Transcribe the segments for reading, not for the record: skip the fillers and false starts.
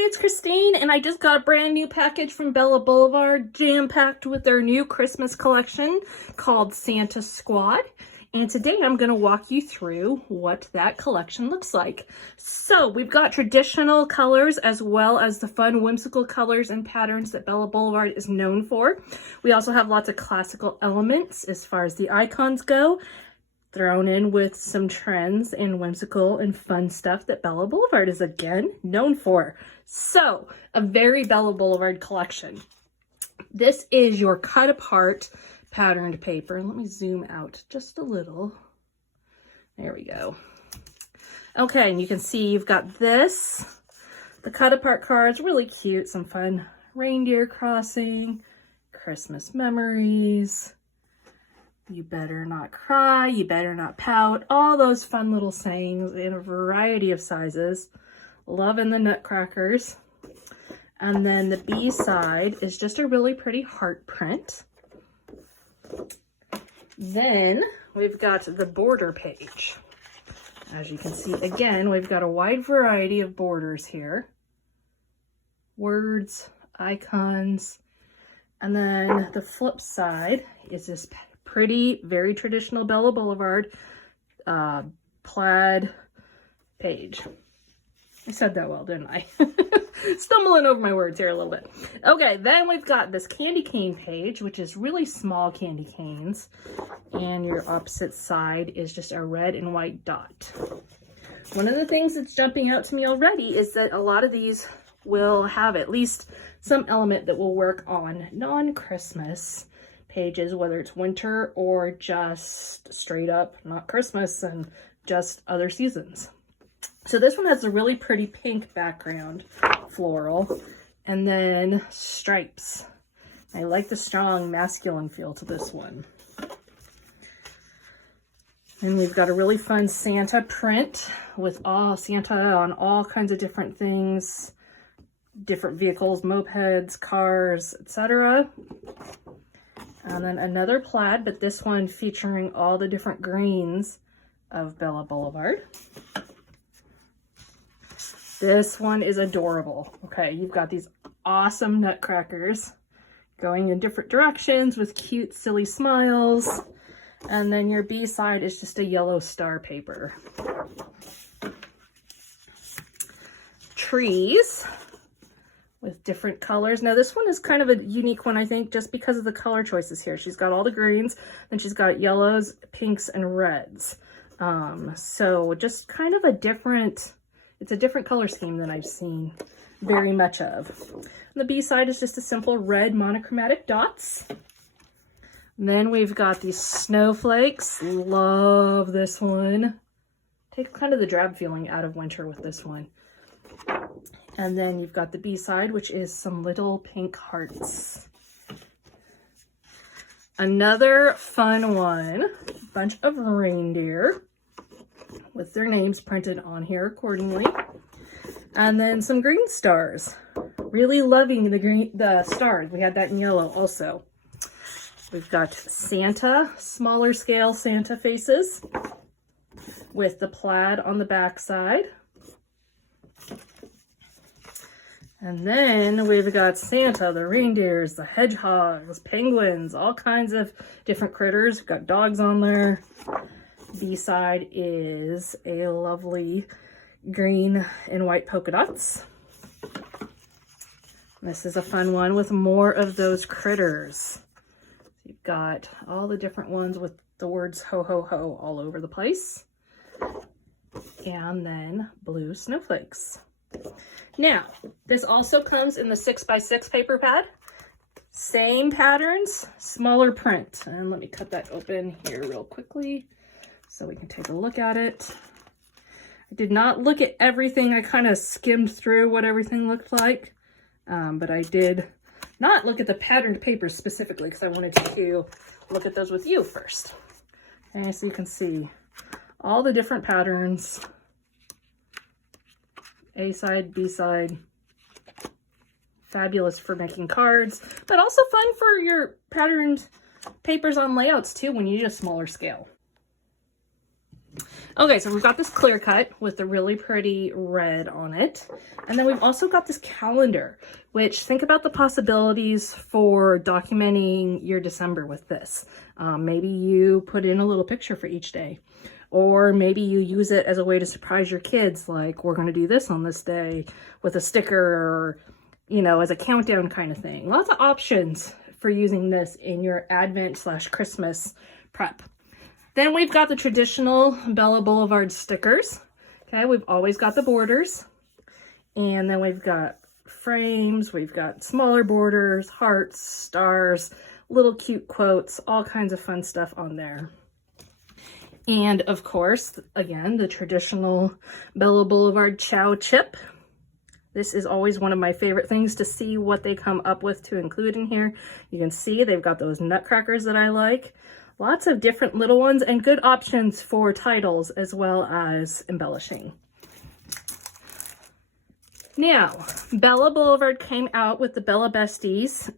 Hi, it's Christine, and I just got a brand new package from Bella Boulevard, jam-packed with their new Christmas collection called Santa Squad. And today I'm going to walk you through what that collection looks like. So we've got traditional colors as well as the fun whimsical colors and patterns that Bella Boulevard is known for. We also have lots of classical elements as far as the icons go, thrown in with some trends and whimsical and fun stuff that Bella Boulevard is again known for. So a very Bella Boulevard collection. This is your cut apart patterned paper. Let me zoom out just a little. There we go. Okay, and you can see you've got this, the cut apart cards, really cute, some fun reindeer crossing, Christmas memories, you better not cry, you better not pout, all those fun little sayings in a variety of sizes. Loving the nutcrackers. And then the B side is just a really pretty heart print. Then we've got the border page. As you can see, again, we've got a wide variety of borders here. Words, icons, and then the flip side is this pretty, very traditional Bella Boulevard plaid page. I said that well, didn't I? Stumbling over my words here a little bit. Okay, then we've got this candy cane page, which is really small candy canes. And your opposite side is just a red and white dot. One of the things that's jumping out to me already is that a lot of these will have at least some element that will work on non-Christmas pages, whether it's winter or just straight up not Christmas and just other seasons. So this one has a really pretty pink background, floral, and then stripes. I like the strong masculine feel to this one. And we've got a really fun Santa print with all Santa on all kinds of different things, different vehicles, mopeds, cars, etc. And then another plaid, but this one featuring all the different greens of Bella Boulevard. This one is adorable. Okay, you've got these awesome nutcrackers going in different directions with cute, silly smiles. And then your B side is just a yellow star paper. Trees with different colors. Now this one is kind of a unique one, I think, just because of the color choices here. She's got all the greens, and she's got yellows, pinks, and reds. So just kind of a different, it's a different color scheme than I've seen very much of. And the B side is just a simple red monochromatic dots. And then we've got these snowflakes. Love this one. Take kind of the drab feeling out of winter with this one. And then you've got the B side, which is some little pink hearts. Another fun one, bunch of reindeer with their names printed on here accordingly. And then some green stars. Really loving the stars. We had that in yellow also. We've got Santa, smaller scale Santa faces with the plaid on the back side. And then we've got Santa, the reindeers, the hedgehogs, penguins, all kinds of different critters. We've got dogs on there. B side is a lovely green and white polka dots. This is a fun one with more of those critters. You've got all the different ones with the words ho ho ho all over the place. And then blue snowflakes. Now, this also comes in the 6x6 paper pad. Same patterns, smaller print. And let me cut that open here real quickly so we can take a look at it. I did not look at everything. I kind of skimmed through what everything looked like. But I did not look at the patterned papers specifically because I wanted to look at those with you first. Okay, so you can see all the different patterns. A side, B side. Fabulous for making cards, but also fun for your patterned papers on layouts too when you need a smaller scale. Okay, so we've got this clear cut with the really pretty red on it. And then we've also got this calendar, which think about the possibilities for documenting your December with this. Maybe you put in a little picture for each day. Or maybe you use it as a way to surprise your kids, like we're going to do this on this day with a sticker or, you know, as a countdown kind of thing. Lots of options for using this in your Advent/Christmas prep. Then we've got the traditional Bella Boulevard stickers. Okay, we've always got the borders. And then we've got frames, we've got smaller borders, hearts, stars, little cute quotes, all kinds of fun stuff on there. And of course, again, the traditional Bella Boulevard Chow chip. This is always one of my favorite things to see what they come up with to include in here. You can see they've got those nutcrackers that I like. Lots of different little ones and good options for titles as well as embellishing. Now, Bella Boulevard came out with the Bella Besties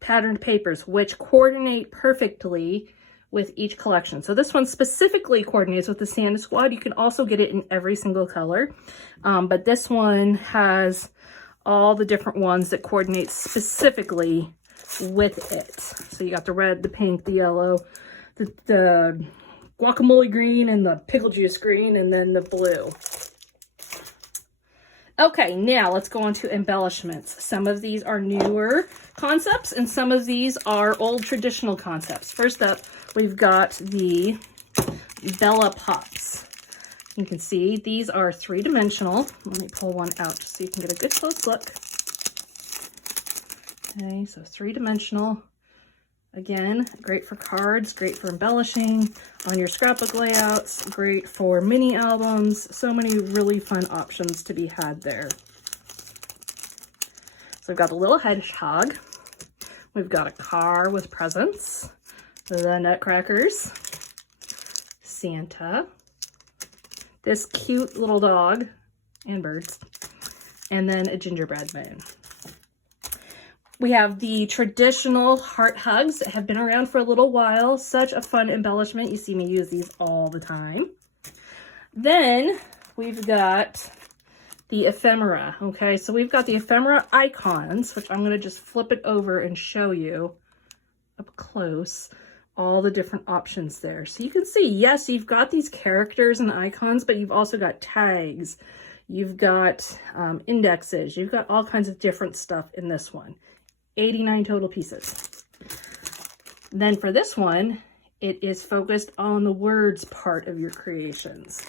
patterned papers, which coordinate perfectly with each collection. So this one specifically coordinates with the Santa Squad. You can also get it in every single color, but this one has all the different ones that coordinate specifically with it. So you got the red, the pink, the yellow, the guacamole green, and the pickle juice green, and then the blue. Okay, now let's go on to embellishments. Some of these are newer concepts, and some of these are old traditional concepts. First up, we've got the Bella Pops. You can see these are three-dimensional. Let me pull one out just so you can get a good close look. Okay, so three-dimensional. Again, great for cards, great for embellishing on your scrapbook layouts, great for mini albums. So many really fun options to be had there. So we've got the little hedgehog. We've got a car with presents, the nutcrackers, Santa, this cute little dog and birds, and then a gingerbread man. We have the traditional heart hugs that have been around for a little while. Such a fun embellishment. You see me use these all the time. Then we've got the ephemera. Okay, so we've got the ephemera icons, which I'm going to just flip it over and show you up close all the different options there. So you can see, yes, you've got these characters and icons, but you've also got tags. You've got indexes. You've got all kinds of different stuff in this one. 89 total pieces. Then for this one, it is focused on the words part of your creations.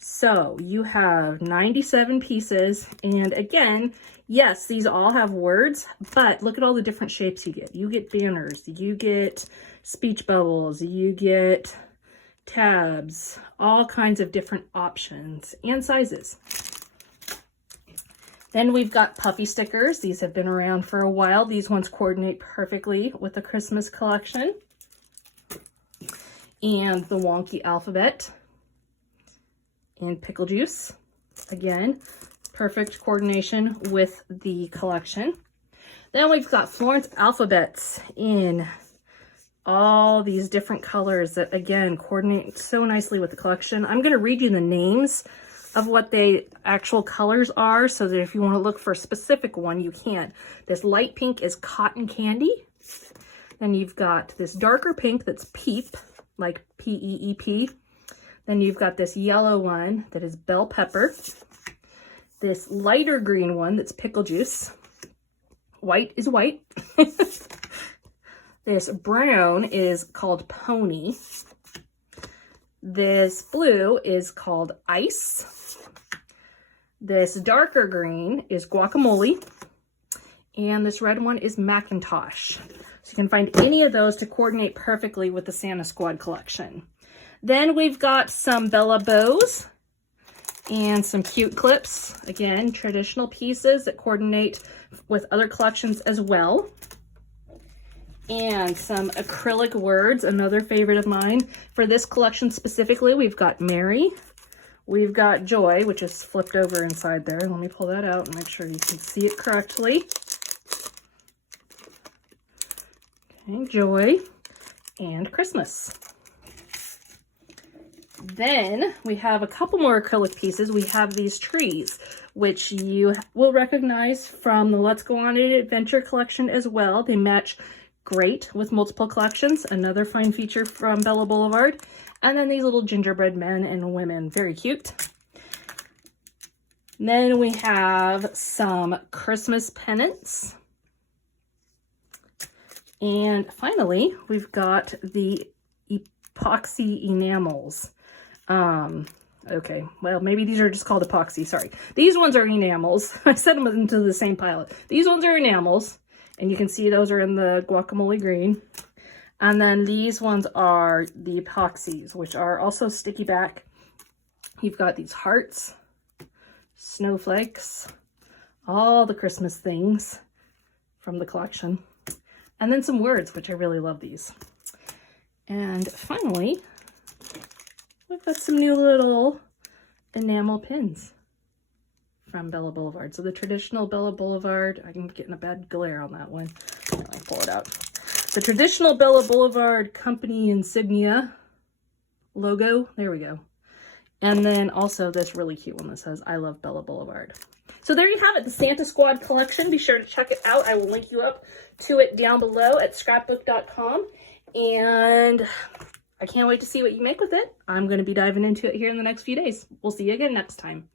So you have 97 pieces, and again, yes, these all have words, but look at all the different shapes you get. You get banners, you get speech bubbles, you get tabs, all kinds of different options and sizes. Then we've got puffy stickers. These have been around for a while. These ones coordinate perfectly with the Christmas collection. And the wonky alphabet and pickle juice. Again, perfect coordination with the collection. Then we've got Florence Alphabets in all these different colors that, again, coordinate so nicely with the collection. I'm going to read you the names of what the actual colors are so that if you want to look for a specific one, you can. This light pink is Cotton Candy. Then you've got this darker pink that's Peep, like P-E-E-P. Then you've got this yellow one that is Bell Pepper. This lighter green one that's Pickle Juice. White is White. This brown is called Pony. This blue is called Ice. This darker green is Guacamole. And this red one is Macintosh. So you can find any of those to coordinate perfectly with the Santa Squad collection. Then we've got some Bella bows and some cute clips. Again, traditional pieces that coordinate with other collections as well. And some acrylic words, another favorite of mine. For this collection specifically, we've got Mary. We've got Joy, which is flipped over inside there. Let me pull that out and make sure you can see it correctly. Okay, Joy and Christmas. Then we have a couple more acrylic pieces. We have these trees, which you will recognize from the Let's Go On an Adventure collection as well. They match great with multiple collections. Another fine feature from Bella Boulevard. And then these little gingerbread men and women, very cute. Then we have some Christmas pennants. And finally, we've got the Epoxy Enamels. Okay, well, maybe these are just called epoxy, sorry. These ones are enamels. I set them into the same pile. These ones are enamels, and you can see those are in the guacamole green. And then these ones are the epoxies, which are also sticky back. You've got these hearts, snowflakes, all the Christmas things from the collection. And then some words, which I really love these. And finally, we've got some new little enamel pins from Bella Boulevard. So the traditional Bella Boulevard, I'm getting a bad glare on that one. Let me pull it out. The traditional Bella Boulevard company insignia logo. There we go. And then also this really cute one that says, I love Bella Boulevard. So there you have it, the Santa Squad collection. Be sure to check it out. I will link you up to it down below at scrapbook.com. And I can't wait to see what you make with it. I'm going to be diving into it here in the next few days. We'll see you again next time.